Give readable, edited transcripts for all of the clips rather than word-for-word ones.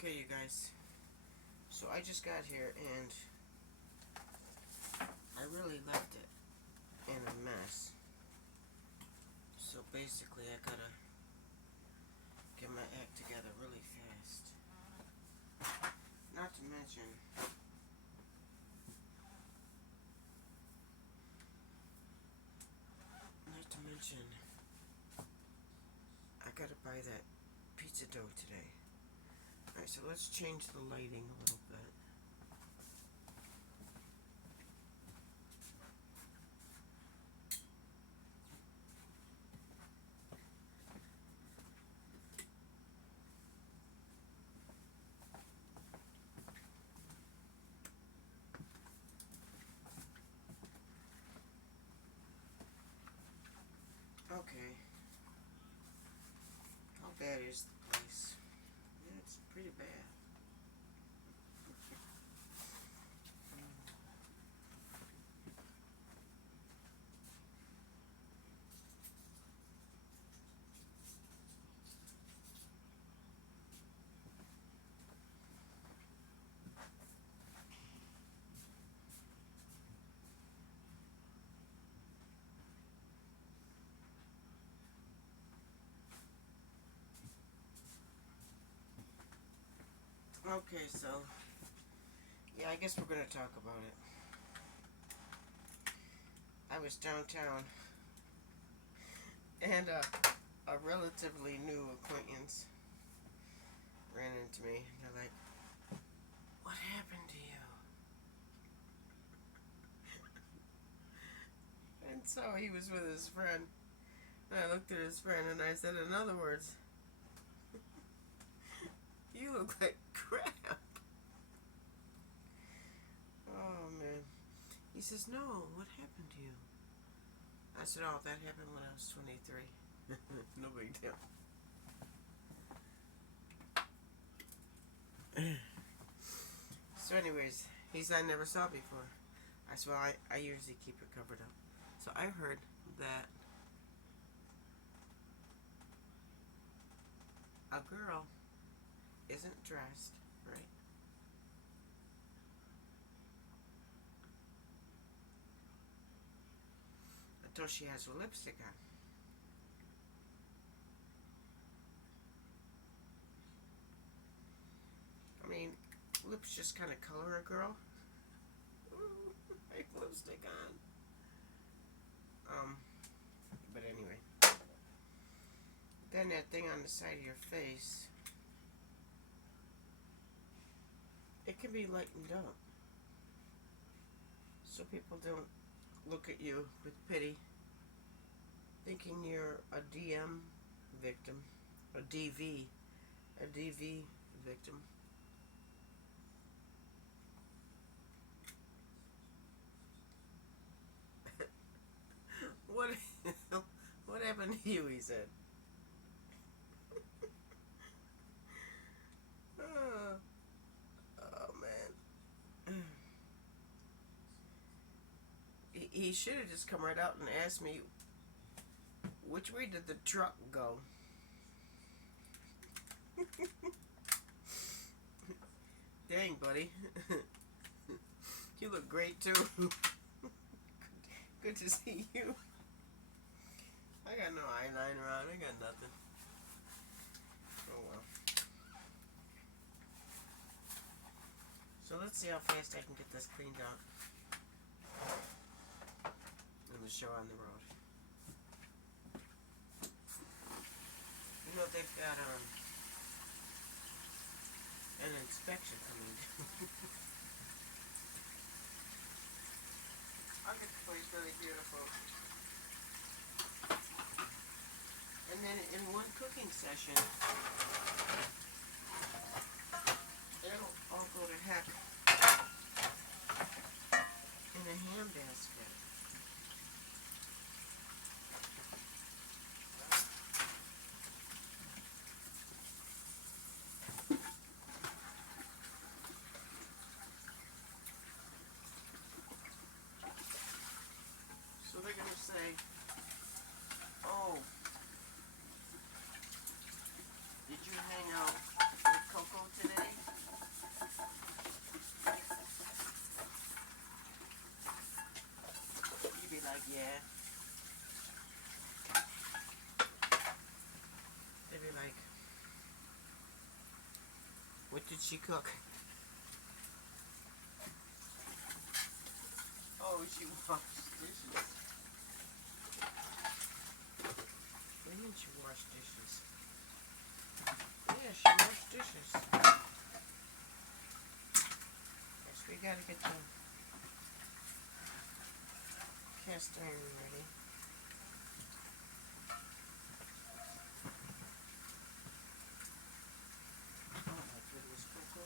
Okay, you guys, so I just got here and I really left it in a mess. So basically I gotta get my act together really fast. Not to mention, I gotta buy that pizza dough today. Alright, so let's change the lighting a little bit. Okay. How bad is the place? Yeah, it's pretty bad. Okay, so yeah, I guess we're gonna talk about it. I was downtown and a relatively new acquaintance ran into me. They're like, "What happened to you?" And so he was with his friend. And I looked at his friend and I said, in other words, "You look like crap." Oh man. He says, "No, what happened to you?" I said, "Oh, that happened when I was 23. No big deal." So anyways, he said, "I never saw it before." I said, "Well, I usually keep it covered up." So I heard that a girl isn't dressed right until she has her lipstick on. I mean, lips just kind of color a girl. Ooh, like lipstick on. But anyway. Then that thing on the side of your face, it can be lightened up. So people don't look at you with pity, thinking you're a DM victim, a DV victim. What what happened to you? He said. Oh man. He should have just come right out and asked me, which way did the truck go? Dang, buddy. You look great too. Good to see you. I got no eyeliner on. I got nothing. Oh well. So let's see how fast I can get this cleaned out and the show on the road. You know they've got an inspection coming. I'll get the place really beautiful. And then in one cooking session, it'll all go to heck in a ham basket. So they're going to say, "Oh, did you hang out with Coco today?" What did she cook? Oh, she washed dishes. Why didn't she wash dishes? Yeah, she washed dishes. Yes, we gotta get the cast iron ready. Oh my goodness, Coco.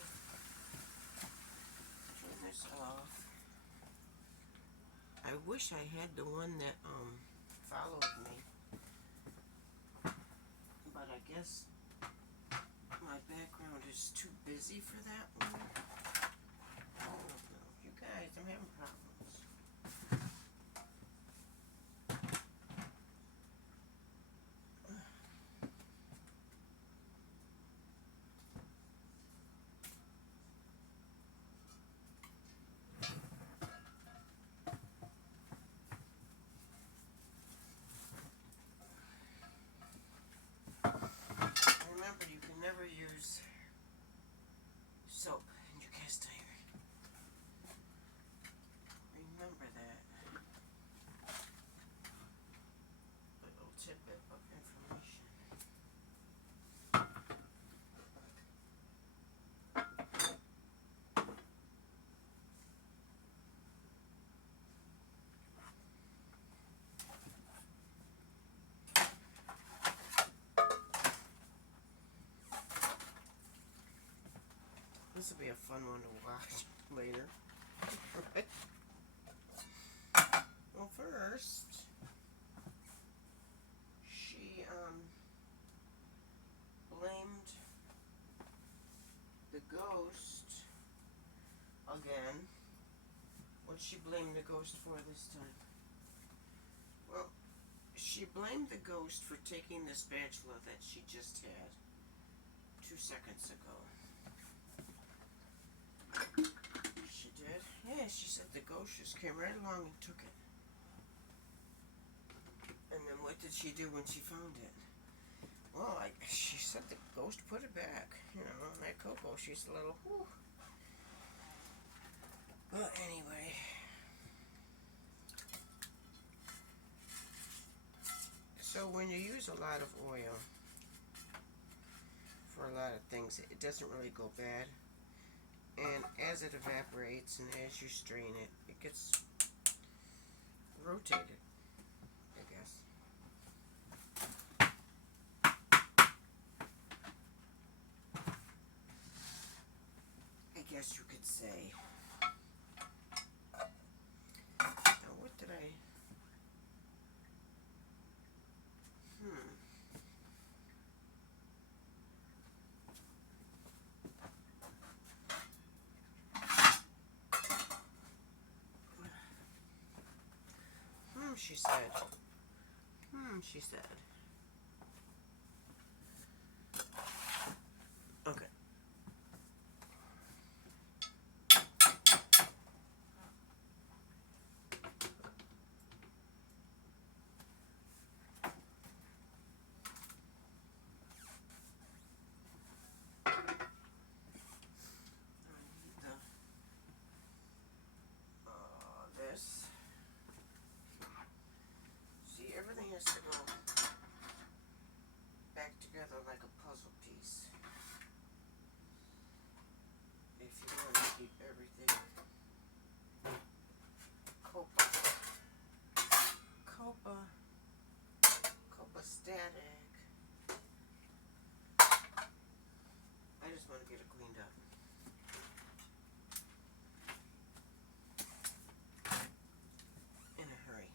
Turn this off. I wish I had the one that followed me. But I guess my background is too busy for that one. I don't know. You guys, I'm having problems. Remember, you can never use soap in your cast iron. Remember that. A little tidbit of information. This will be a fun one to watch later. Well, first, she blamed the ghost again. What'd she blame the ghost for this time? Well, she blamed the ghost for taking the spatula that she just had 2 seconds ago. She did? Yeah, she said the ghost just came right along and took it. And then what did she do when she found it? Well, she said the ghost put it back. You know, and that Coco, she's a little, whew. But anyway. So when you use a lot of oil for a lot of things, it doesn't really go bad. And as it evaporates and as you strain it, it gets rotated, I guess. I guess you could say. Now what did I... she said. She said. Okay. This. See, everything has to go back together like a puzzle piece. If you want to keep everything copacetic. I just want to get it cleaned up. In a hurry.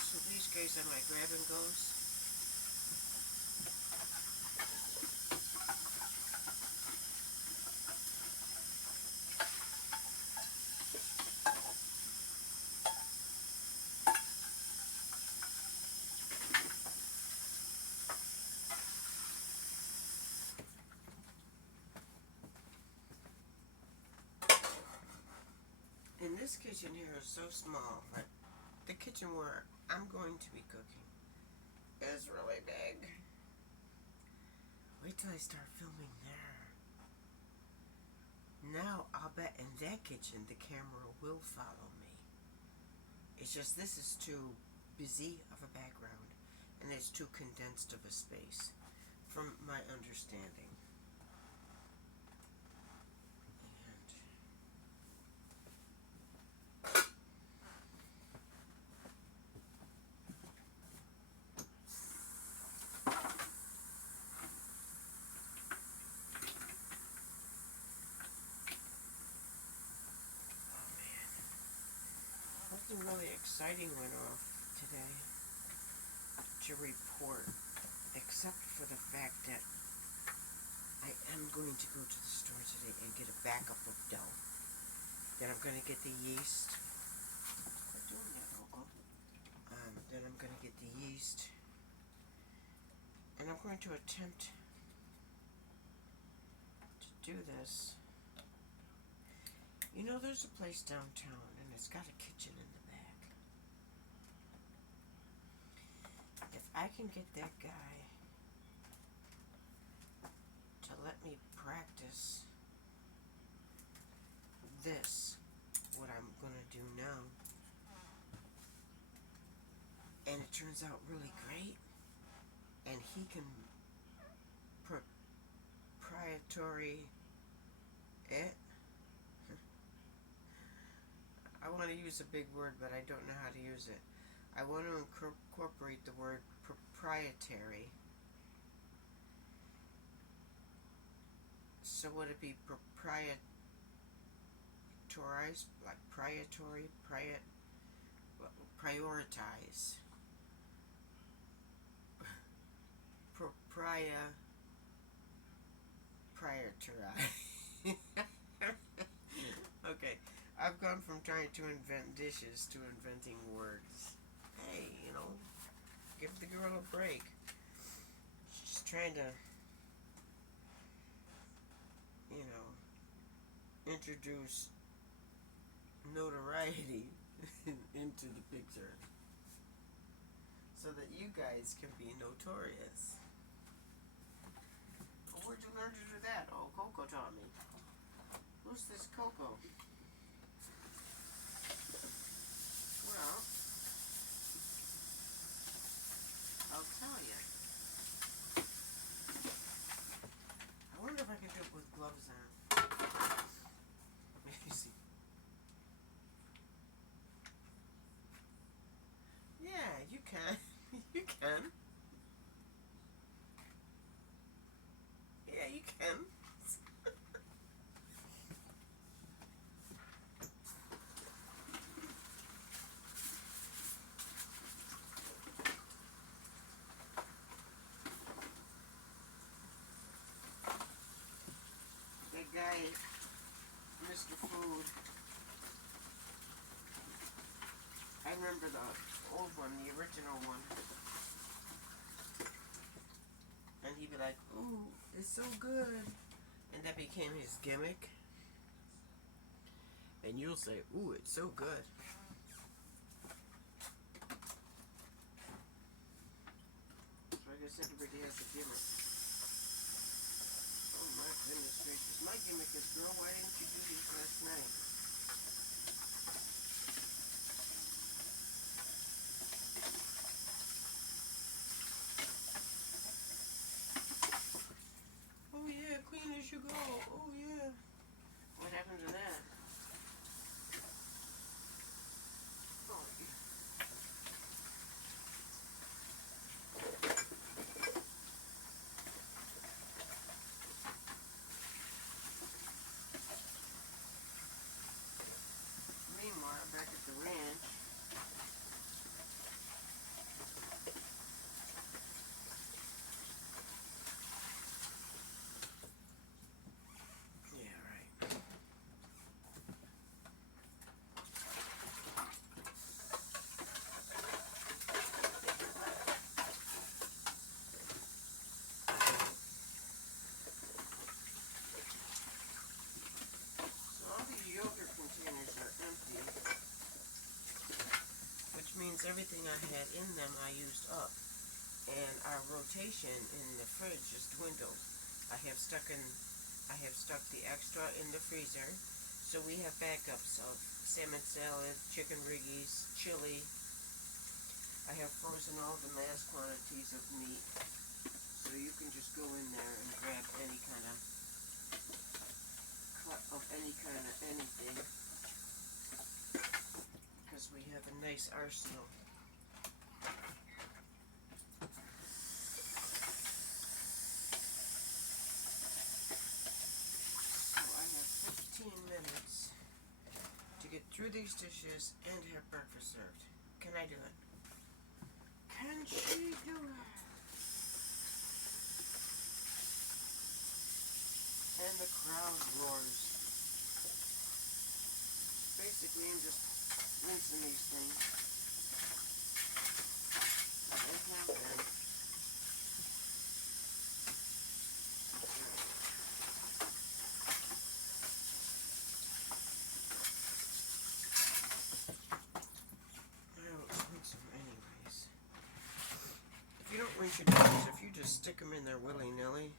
So these guys are my grab and goes. this kitchen here is so small, but the kitchen where I'm going to be cooking is really big. Wait till I start filming there. Now, I'll bet in that kitchen the camera will follow me. It's just this is too busy of a background, and it's too condensed of a space, from my understanding. Something really exciting went off today to report, except for the fact that I am going to go to the store today and get a backup of dough. Then I'm going to get the yeast. Quit doing that, Coco. Then I'm going to get the yeast. And I'm going to attempt to do this. You know, there's a place downtown, and it's got a kitchen in the back. If I can get that guy to let me practice this, what I'm gonna do now, and it turns out really great, and he can proprietary it. I want to use a big word, but I don't know how to use it. I want to incorporate the word proprietary. So would it be proprietorized, like prioritize? Prioritize. Okay. I've gone from trying to invent dishes to inventing words. Hey, you know, give the girl a break. She's trying to, you know, introduce notoriety into the picture so that you guys can be notorious. Well, where'd you learn to do that? Oh, Coco taught me. Who's this Coco? Well, I'll tell you. I wonder if I can do it with gloves on. Let me see. Yeah, you can. You can. Yeah, you can. Guy, Mr. Food. I remember the old one, the original one. And he'd be like, "Ooh, it's so good." And that became his gimmick. And you'll say, "Ooh, it's so good." So I guess everybody has a gimmick. Oh my goodness gracious. My gimmick is, girl, why didn't you do these last night? Oh yeah, clean as you go. Oh yeah. What happened to that? Oh yeah. everything I had in them I used up, and our rotation in the fridge is dwindled. I have stuck the extra in the freezer, so we have backups of salmon salad, chicken riggies, chili. I have frozen all the mass quantities of meat, so you can just go in there and grab any kind of cut of any kind of anything, because we have a nice arsenal. So I have 15 minutes to get through these dishes and have breakfast served. Can I do it? Can she do it? And the crowd roars. Basically, I'm just rinsing these things. I have them. I don't rinse them anyways. If you don't rinse your dishes, if you just stick them in there willy-nilly,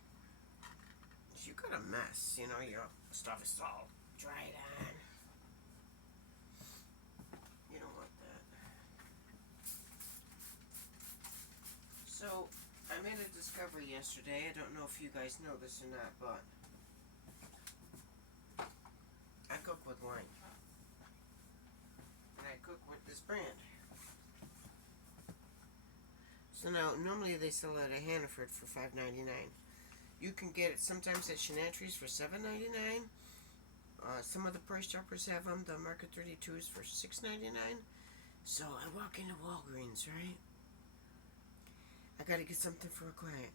you got a mess, you know, your stuff is all dried on. You don't want that. So, I made a discovery yesterday. I don't know if you guys know this or not, but I cook with wine. And I cook with this brand. So now, normally they sell it at Hannaford for $5.99. You can get it sometimes at Shenantries for $7.99. Some of the Price Choppers have them. The Market 32s for $6.99. So I walk into Walgreens, right? I gotta get something for a client.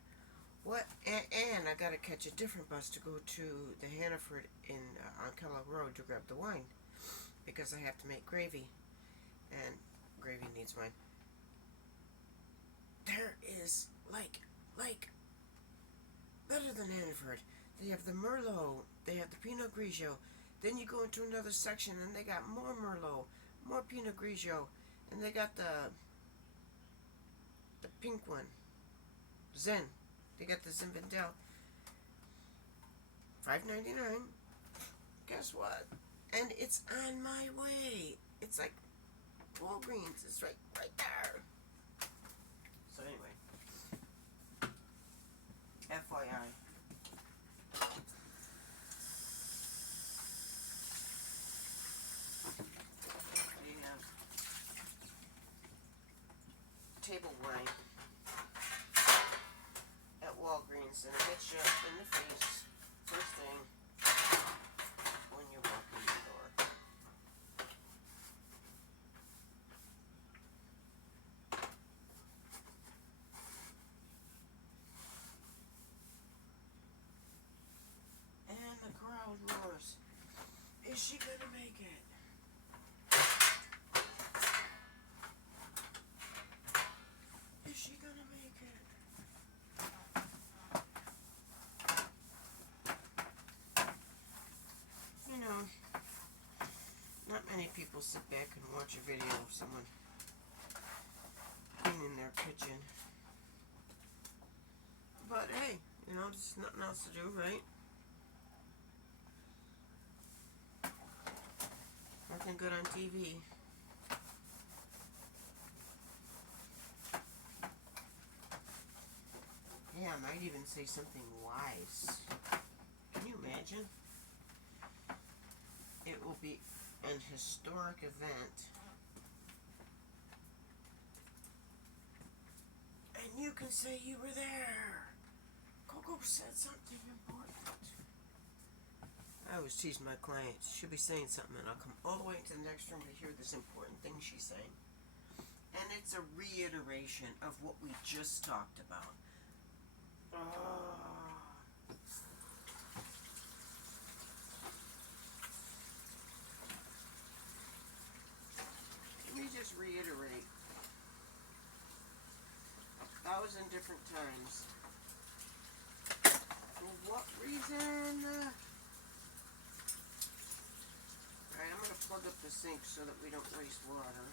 What? And I gotta catch a different bus to go to the Hannaford on Kellogg Road to grab the wine, because I have to make gravy, and gravy needs wine. There is like better than Hannaford. They have the Merlot, they have the Pinot Grigio. Then you go into another section and they got more Merlot, more Pinot Grigio, and they got the pink one, Zen. They got the Zinfandel. $5.99. Guess what? And it's on my way. It's like Walgreens. It's right there. So anyway, FYI. We have table wine at Walgreens, and it hits you in the face first thing when you walk in the door. And the crowd roars. Is she gonna make it? Is she gonna make it? You know, not many people sit back and watch a video of someone cleaning their kitchen. But hey, you know, there's nothing else to do, right? Nothing good on TV. Yeah, I might even say something wise. Can you imagine? It will be an historic event. And you can say you were there. Coco said something important. I always tease my clients. She'll be saying something and I'll come all the way into the next room to hear this important thing she's saying. And it's a reiteration of what we just talked about. Let me just reiterate 1,000 different times. For what reason? Alright, I'm going to plug up the sink so that we don't waste water.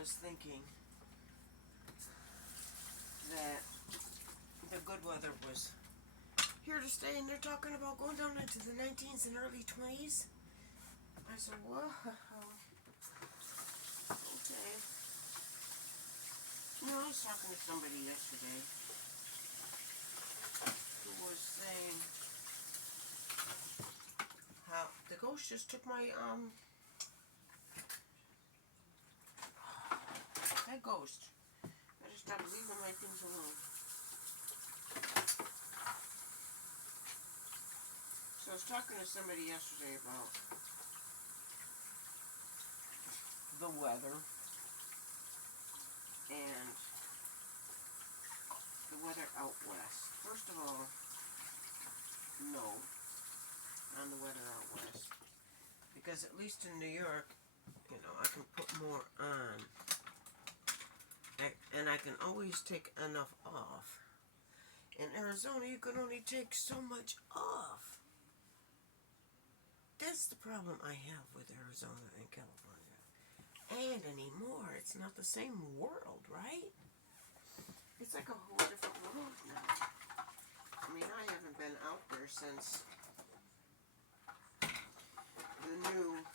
was thinking that the good weather was here to stay, and they're talking about going down into the 19s and early 20s. I said, whoa, okay. You know, I was talking to somebody yesterday who was saying how the ghost just took my, that ghost. I just stopped leaving my things alone. So I was talking to somebody yesterday about the weather and the weather out west. First of all, no, on the weather out west, because at least in New York, you know, I can put more on, and I can always take enough off. In Arizona, you can only take so much off. That's the problem I have with Arizona and California. And anymore, it's not the same world, right? It's like a whole different world now. I mean, I haven't been out there since the new,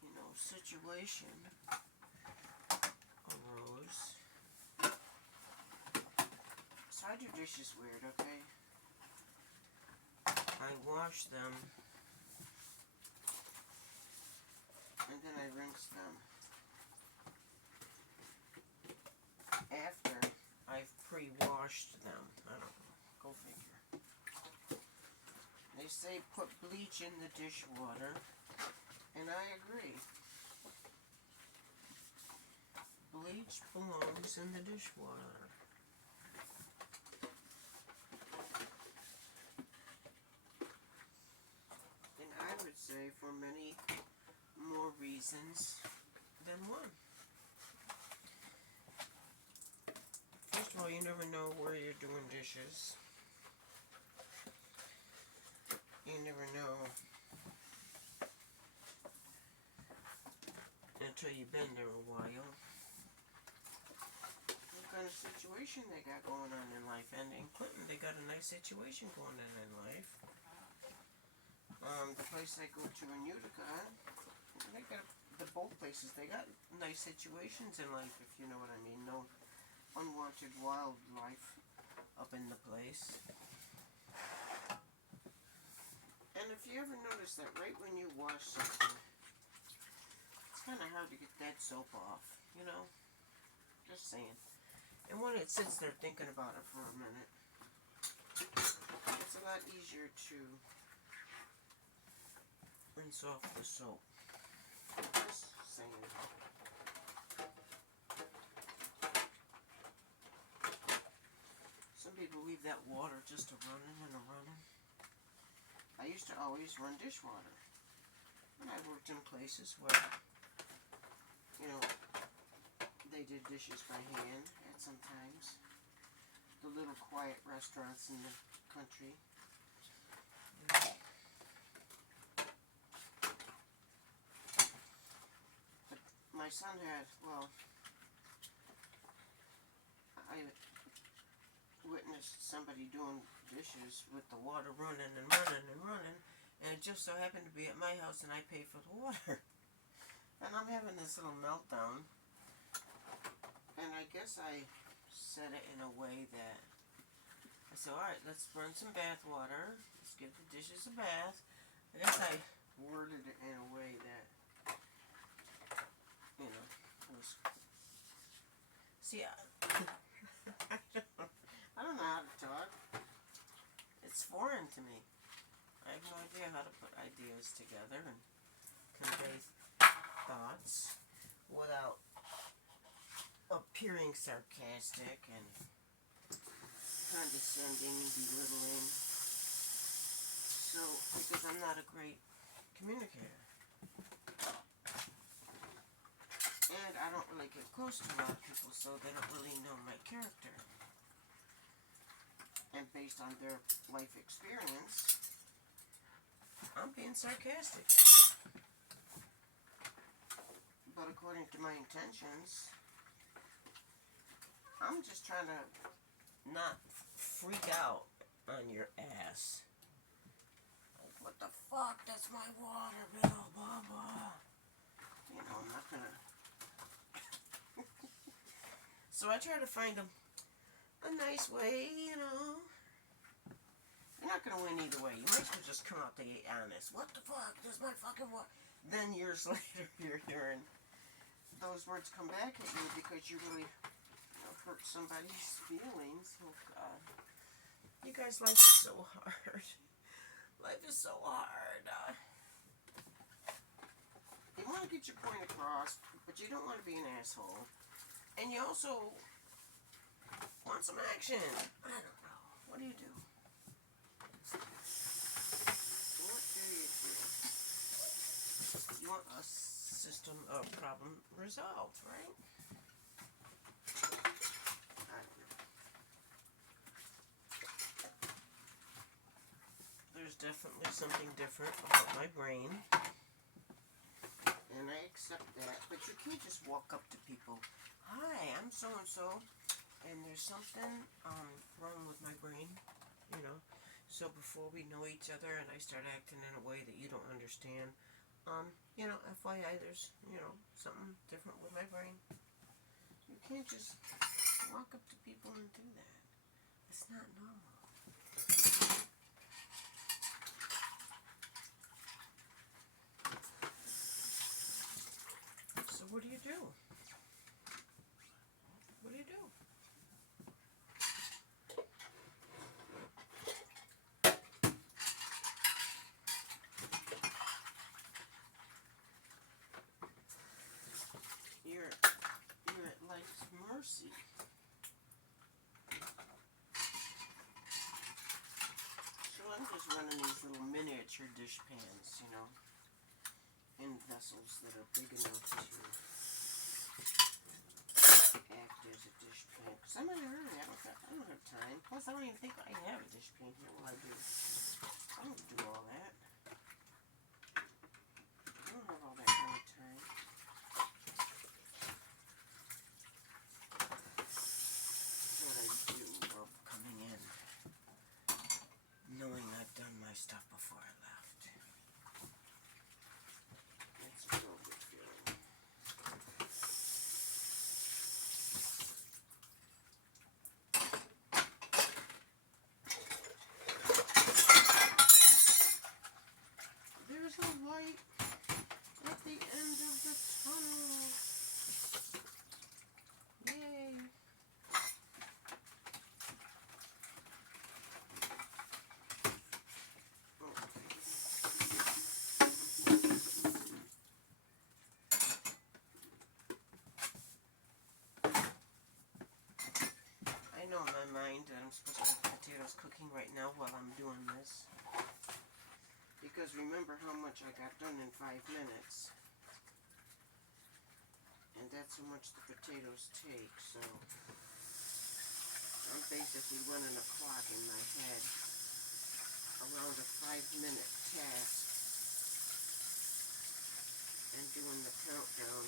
you know, situation arose. So I do dishes weird, okay? I wash them, and then I rinse them after I've pre-washed them. I don't know. Go figure. They say put bleach in the dishwater, and I agree. Bleach belongs in the dishwater. And I would say for many more reasons than one. First of all, you never know where you're doing dishes. You never know until you've been there a while what kind of situation they got going on in life. And in Clinton, they got a nice situation going on in life. The place I go to in Utica, they got both places. They got nice situations in life, if you know what I mean. No unwanted wildlife up in the place. And if you ever notice that right when you wash something, it's kind of hard to get that soap off, you know? Just saying. And when it sits there thinking about it for a minute, it's a lot easier to rinse off the soap. Just saying. Some people leave that water just a running and a running. I used to always run dishwater. And I worked in places where, you know, they did dishes by hand at some times. The little quiet restaurants in the country. But my son had, well, I witnessed somebody doing dishes with the water running and running and running, and it just so happened to be at my house, and I paid for the water. And I'm having this little meltdown, and I guess I said it in a way that I said, alright, let's run some bath water, let's give the dishes a bath. I guess I worded it in a way that, you know, was, see, I don't know how to talk. It's foreign to me. I have no idea how to put ideas together and convey thoughts without appearing sarcastic and condescending, belittling. So, because I'm not a great communicator. And I don't really get close to a lot of people, so they don't really know my character. And based on their life experience, I'm being sarcastic. out according to my intentions. I'm just trying to not freak out on your ass. Like, what the fuck? That's my water bill, blah, blah. You know, I'm not gonna... So I try to find a nice way, you know. You're not gonna win either way. You might as well just come out to be honest. What the fuck? That's my fucking water. Then years later, you're hearing those words come back at you because you really hurt somebody's feelings. Oh, God. You guys, life is so hard. Life is so hard. You want to get your point across, but you don't want to be an asshole. And you also want some action. I don't know. What do you do? What do you do? You want a system of problem resolved, right? I don't know. There's definitely something different about my brain. And I accept that. But you can't just walk up to people. Hi, I'm so-and-so. And there's something wrong with my brain, you know. So before we know each other and I start acting in a way that you don't understand, you know, FYI, there's, you know, something different with my brain. You can't just walk up to people and do that. It's not normal. So what do you do? What do you do? You're at life's mercy. So I'm just running these little miniature dish pans, you know, in vessels that are big enough to act as a dish pan. Because I'm in a hurry. I don't have time. Plus, I don't even think I have a dish pan here. Well, I do. I don't do all that. I don't have all that kind of time. What I do love coming in, knowing I've done my stuff before I left. It's a real good feeling. There's a light at the end of the tunnel. Yay. I know in my mind that I'm supposed to have potatoes cooking right now while I'm doing this. Because remember how much I got done in 5 minutes. And that's how much the potatoes take, so I'm basically running a clock in my head around a 5-minute task and doing the countdown.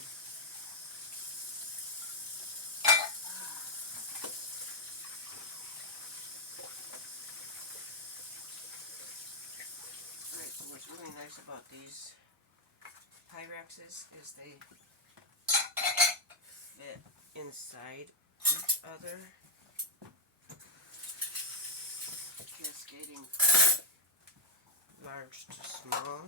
Alright, so what's really nice about these Pyrexes is they fit inside each other, cascading from large to small.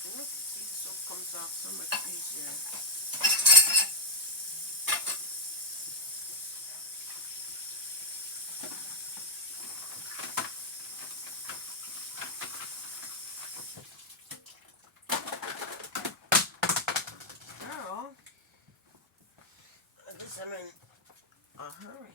And look, see, the soap comes off so much easier. I'm in a hurry.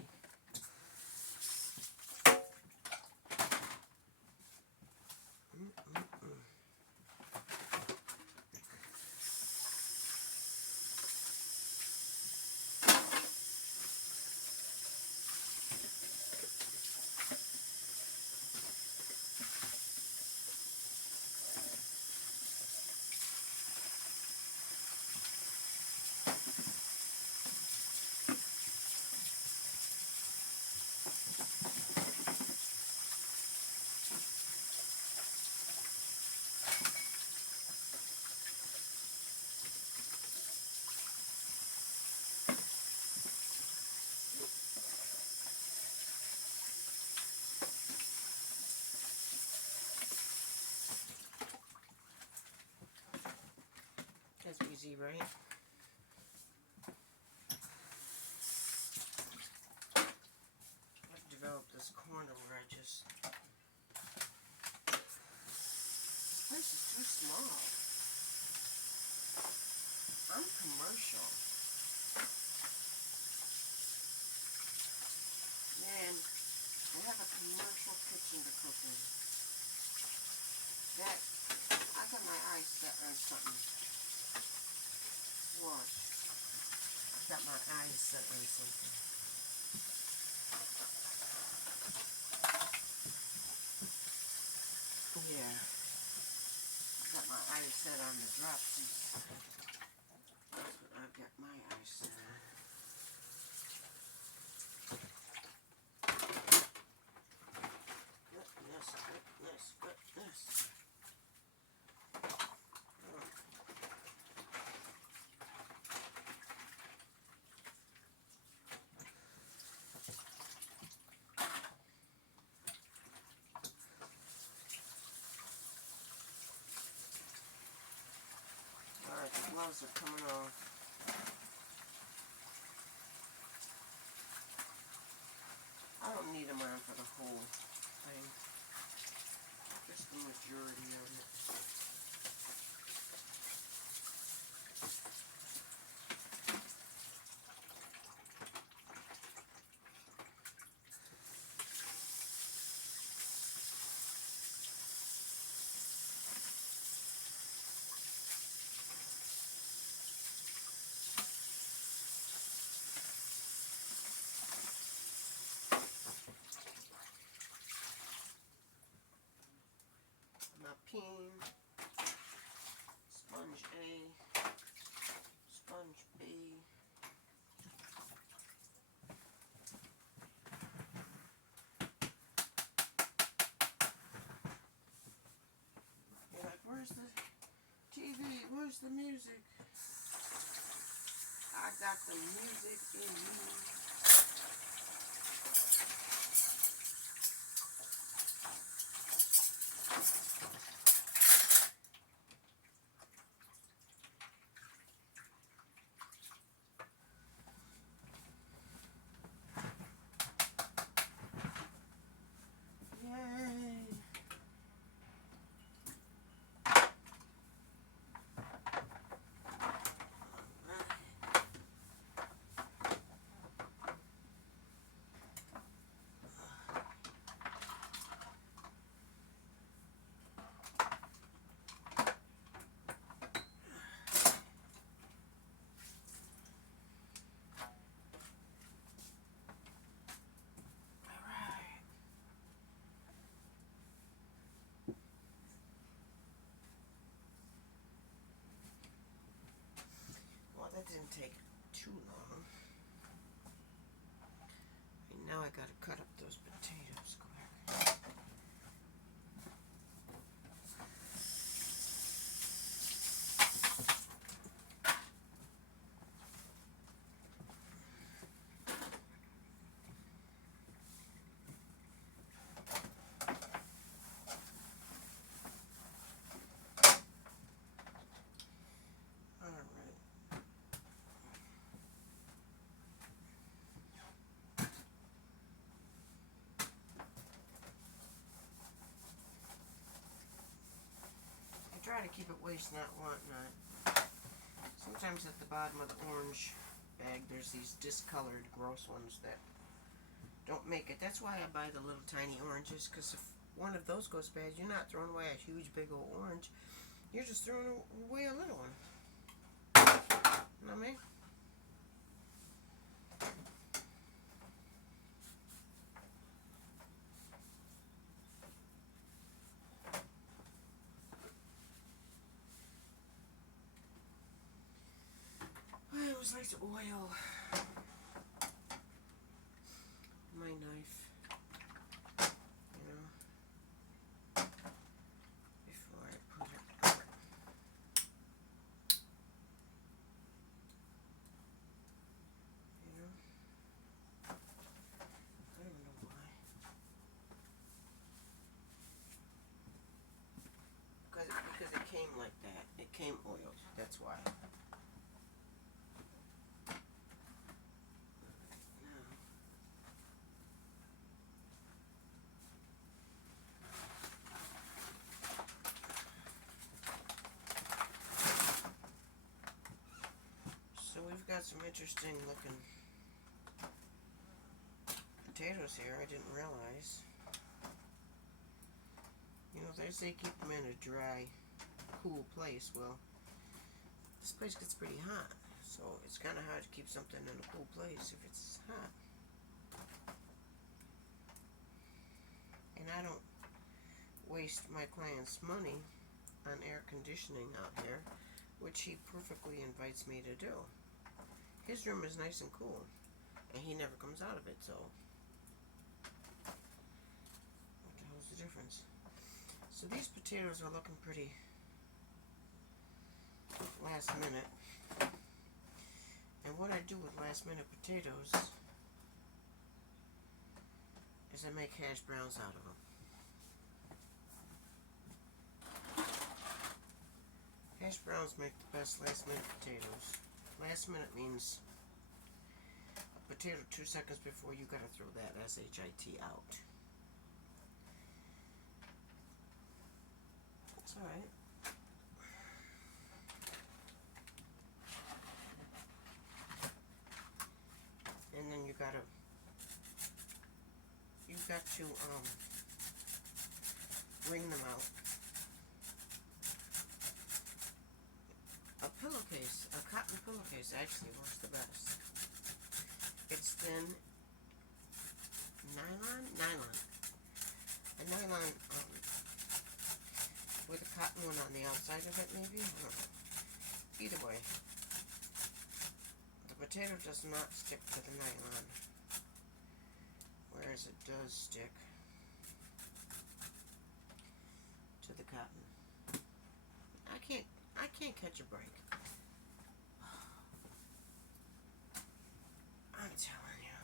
easy, right? I've developed this corner where I just... This place is too small. I'm commercial. Man, I have a commercial kitchen to cook in. That, I got my eyes set on something. Watch. I got my eyes set on something. Yeah. I got my eyes set on the dropsies. That's what I've got my eyes set on. Goodness. Alright, the gloves are coming off. I don't need them on for the whole thing. Just the majority of it. Peen, sponge A, sponge B. You're like, where's the TV? Where's the music? I got the music in me. That didn't take too long. And now I gotta cut up those potatoes quick. Try to keep it waste not, want not. Sometimes at the bottom of the orange bag there's these discolored gross ones that don't make it. That's why I buy the little tiny oranges, because if one of those goes bad, you're not throwing away a huge big old orange. You're just throwing away a little one. You know what I mean? I always like to oil my knife, you know, before I put it on. You know, I don't know why. Because it came like that. It came oiled. That's why. got some interesting looking potatoes here. I didn't realize. You know, they say keep them in a dry, cool place. Well, this place gets pretty hot, so it's kind of hard to keep something in a cool place if it's hot. And I don't waste my clients' money on air conditioning out here, which he perfectly invites me to do. His room is nice and cool, and he never comes out of it, so what the hell's the difference? So these potatoes are looking pretty last minute. And what I do with last minute potatoes is I make hash browns out of them. Hash browns make the best last minute potatoes. Last minute means a potato 2 seconds before you gotta throw that S-H-I-T out. That's alright. And then you got to wring them out. A pillowcase, a cotton pillowcase actually works the best. It's thin nylon. A nylon with a cotton one on the outside of it, maybe. I don't know. Either way, the potato does not stick to the nylon, whereas it does stick to the cotton. I can't catch a break. I'm telling you.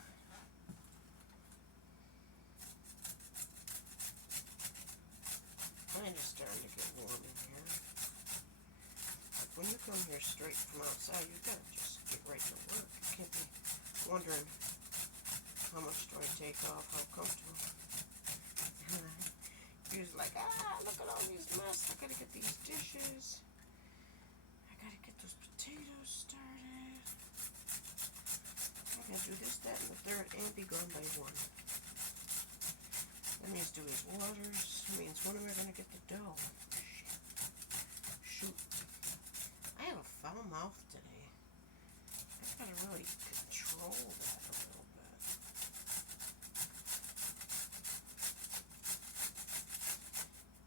Mine is starting to get warm in here. Like when you come here straight from outside, you gotta just get right to work. You can't be wondering how much do I take off, how comfortable. You're just like, look at all these mess. I gotta get these dishes. I gotta get those potatoes started. I gotta do this, that, and the third, and be gone by 1. That means do his waters. That means when am I gonna get the dough? Shoot. I have a foul mouth today. I gotta really control that a little bit.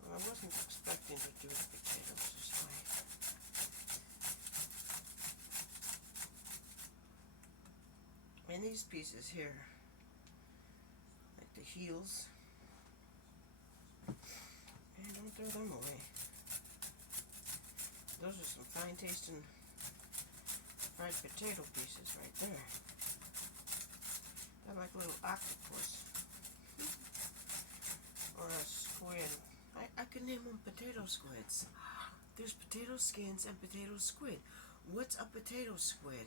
Well, I wasn't expecting to do the potatoes this way. And these pieces here, like the heels, and don't throw them away. Those are some fine tasting fried potato pieces right there. They're like little octopus or a squid. I could name them potato squids. There's potato skins and potato squid. What's a potato squid?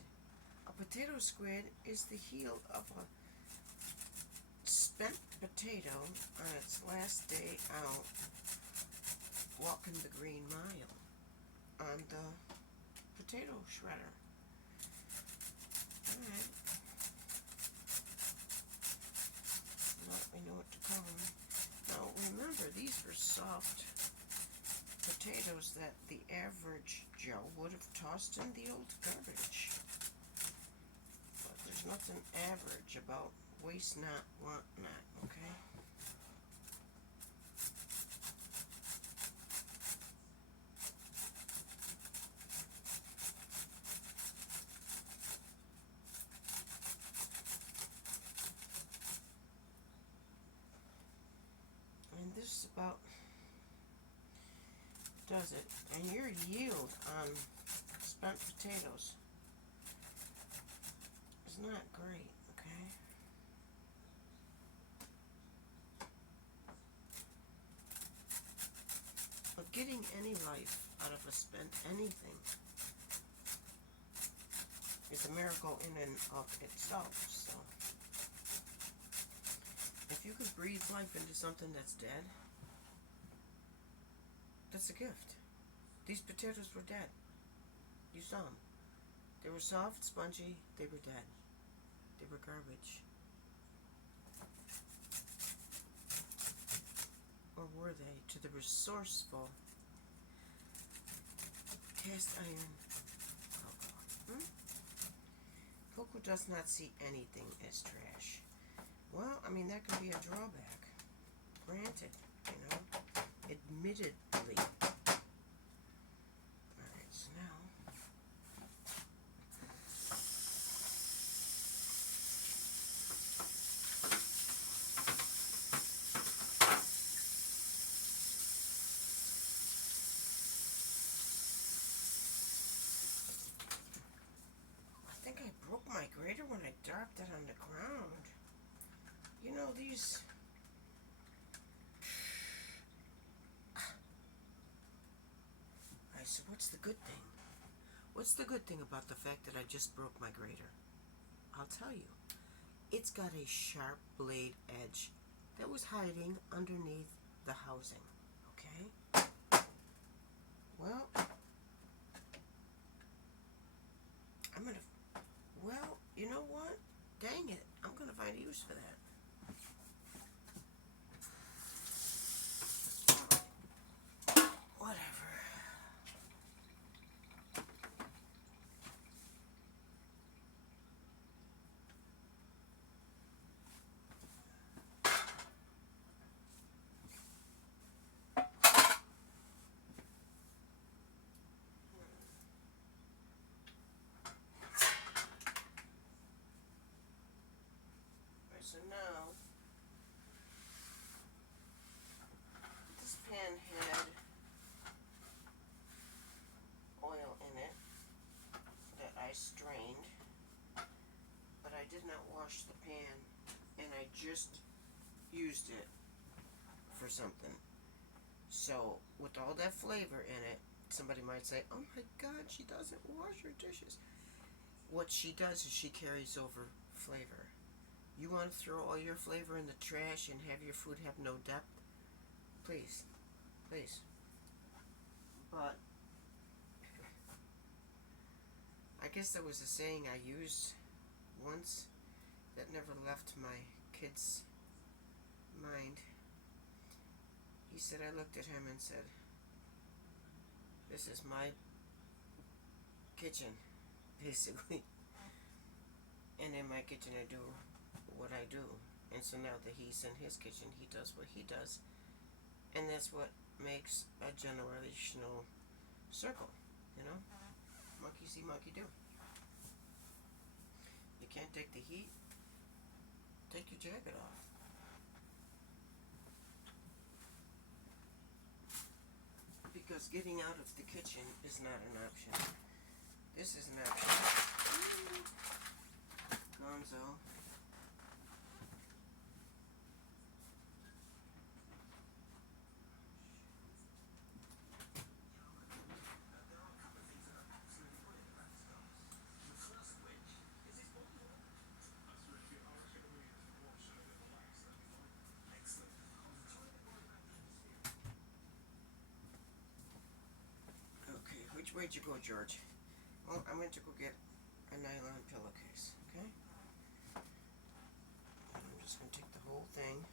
A potato squid is the heel of a spent potato on its last day out walking the green mile on the potato shredder. Alright. Now we know what to call them. Now remember, these were soft potatoes that the average Joe would have tossed in the old garbage. But there's nothing average about waste not, want not, okay? And this about does it. And your yield on spent potatoes is not great, okay? But getting any life out of a spent anything is a miracle in and of itself, so if you could breathe life into something that's dead, that's a gift. These potatoes were dead. You saw them. They were soft, spongy, they were dead. They were garbage. Or were they? To the resourceful cast iron Coco. Coco does not see anything as trash. Well, I mean, that can be a drawback. Granted, you know, admittedly. Alright, so now I think I broke my grater when I dropped it on the ground. You know, these... Alright, so what's the good thing? What's the good thing about the fact that I just broke my grater? I'll tell you. It's got a sharp blade edge that was hiding underneath the housing. Okay? Well, I'm gonna... Well, you know what? Dang it. I'm gonna find a use for that. Whatever. So now, this pan had oil in it that I strained, but I did not wash the pan, and I just used it for something. So, with all that flavor in it, somebody might say, oh my God, she doesn't wash her dishes. What she does is she carries over flavor. You want to throw all your flavor in the trash and have your food have no depth? Please. Please. But I guess there was a saying I used once that never left my kid's mind. He said, I looked at him and said, this is my kitchen, basically. And in my kitchen I do what I do. And so now that he's in his kitchen, he does what he does. And that's what makes a generational circle, you know? Monkey see, monkey do. You can't take the heat, take your jacket off. Because getting out of the kitchen is not an option. This is an option. Gonzo. Which way'd you go, George? Well, I went to go get a nylon pillowcase, okay? And I'm just going to take the whole thing.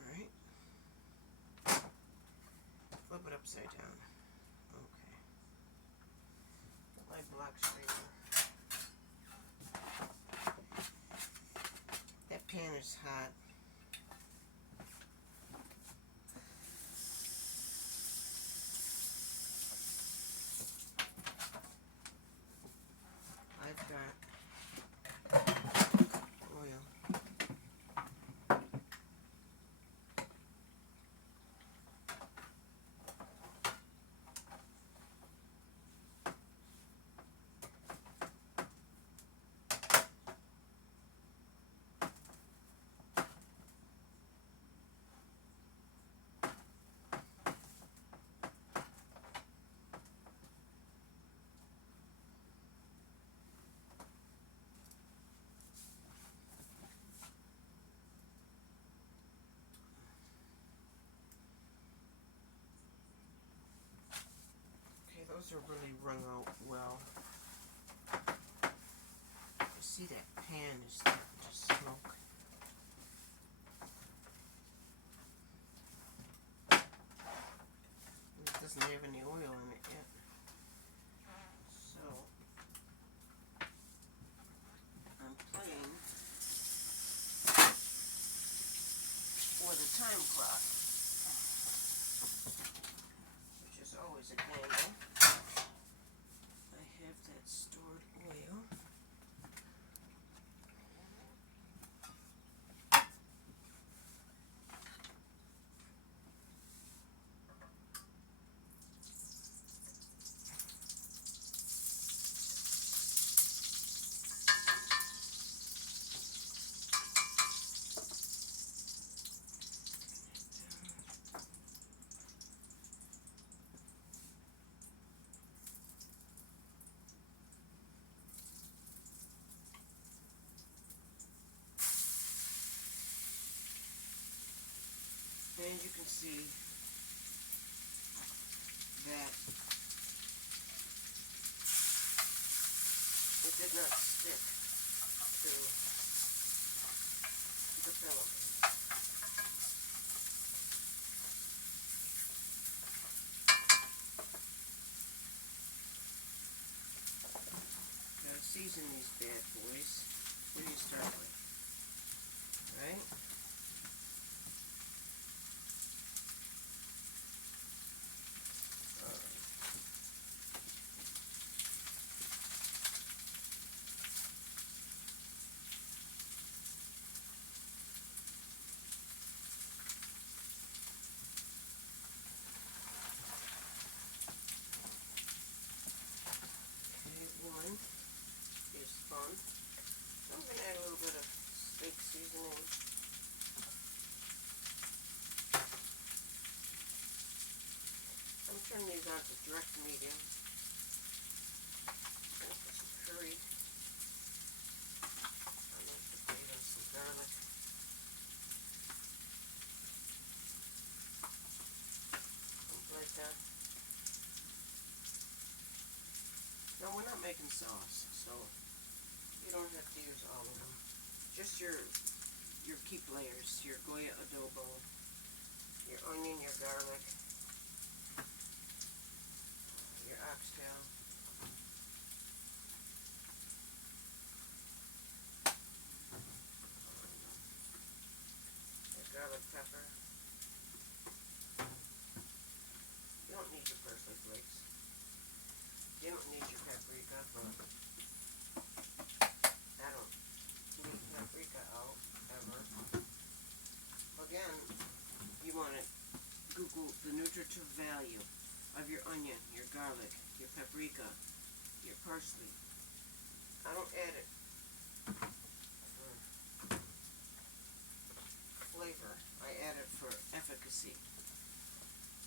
Alright. Flip it upside down. Okay. Put my block scraper. That pan is hot. I've got oil. Those are really wrung out well. You see that pan is starting to smoke. It doesn't have any oil in it yet. So I'm playing with a time clock, which is always a gamble. I have that stored oil. And you can see that it did not stick to the pillow. Gotta season these bad boys. What do you start with? Right? One is fun. I'm going to add a little bit of steak seasoning. I'm turning these on to direct medium. I'm going to put some curry. I'm going to put in some garlic. Something like that. No, we're not making sauce, so you don't have to use all of them. Just your key players, your Goya adobo, your onion, your garlic, your oxtail, your garlic pepper. You don't need your parsley flakes. You don't need your paprika, but I don't leave paprika out ever. Again, you want to Google the nutritive value of your onion, your garlic, your paprika, your parsley. I don't add it for flavor. I add it for efficacy.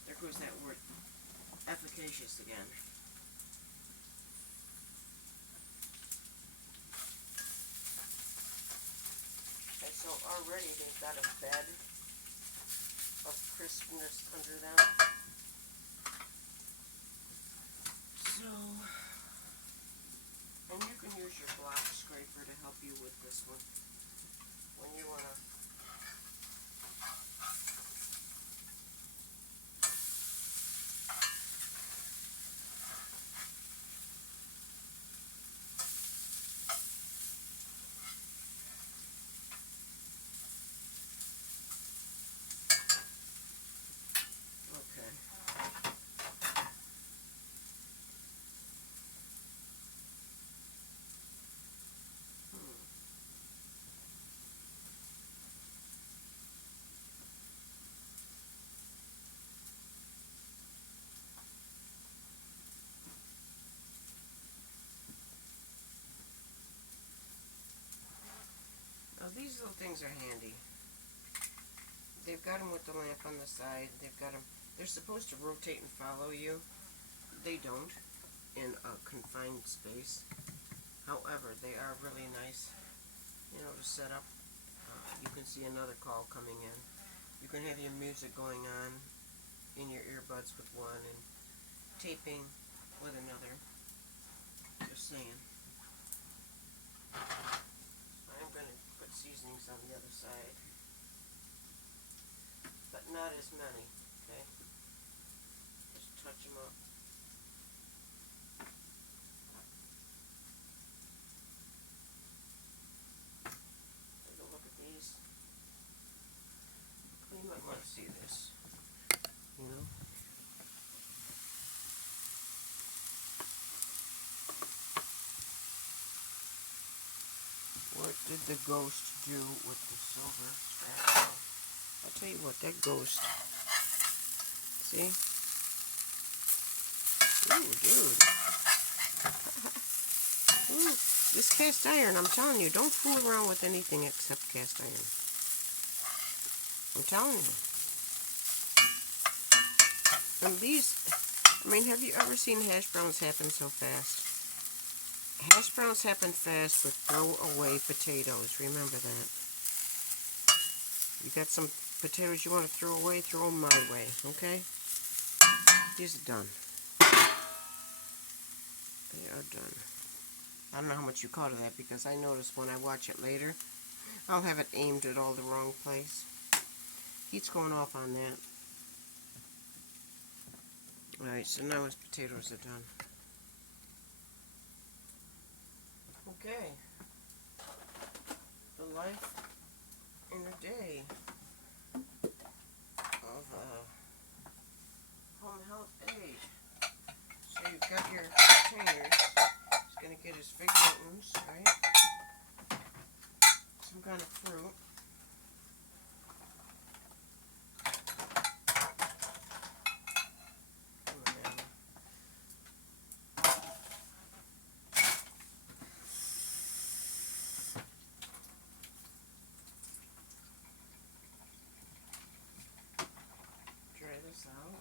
There goes that word, efficacious again. So already they've got a bed of crispness under them. So, and you can use your block scraper to help you with this one when you want to. These little things are handy. They've got them with the lamp on the side. They've got them. They're supposed to rotate and follow you. They don't in a confined space. However, they are really nice, you know, to set up. You can see another call coming in. You can have your music going on in your earbuds with one and taping with another. Just saying. I'm going to put seasonings on the other side, but not as many, okay? Just touch them up. Take a look at these. You might want to see this, you know? What did the ghost do with the silver scrap? I'll tell you what, that ghost. See? Ooh, dude. Ooh, this cast iron, I'm telling you, don't fool around with anything except cast iron. I'm telling you. And these, I mean, have you ever seen hash browns happen so fast? Hash browns happen fast with throwaway potatoes. Remember that. You got some potatoes you want to throw away, throw them my way, okay? These are done. They are done. I don't know how much you caught of that because I noticed when I watch it later, I'll have it aimed at all the wrong place. Heat's going off on that. Alright, so now his potatoes are done. Okay. The life in a day of home health aid. So you've got your containers. He's going to get his fig Newtons, right? Some kind of fruit. Try this out.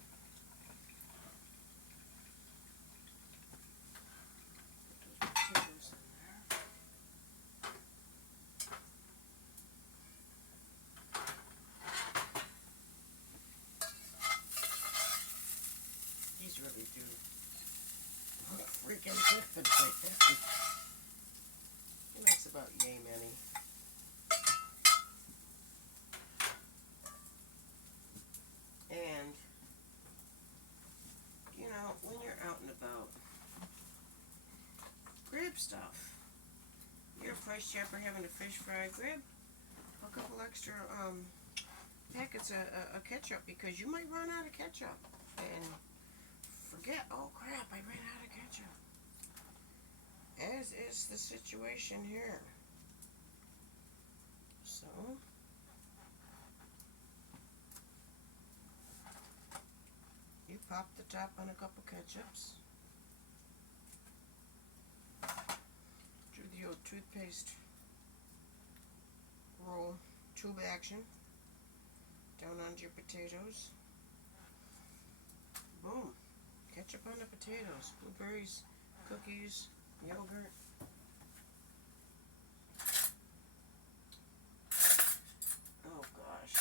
Put those potatoes in there. These really do look freaking good today. He likes about yay many. And, you know, when you're out and about, grab stuff. You're a price chopper having a fish fry, grab a couple extra packets of ketchup because you might run out of ketchup. And forget, oh crap, I ran out of ketchup. As is the situation here. So, you pop the top on a couple ketchups. Do the old toothpaste roll tube action down onto your potatoes. Boom. Ketchup on the potatoes. Blueberries, cookies, yogurt. Oh gosh.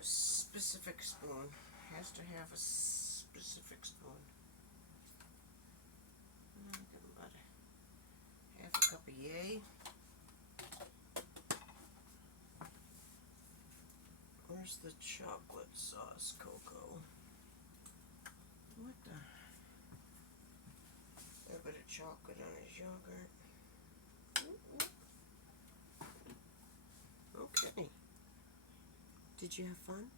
A specific spoon. Has to have a specific spoon. Give them about half a cup of yay. Where's the chocolate sauce, Coco? What the? A bit of chocolate on his yogurt. Okay. Did you have fun?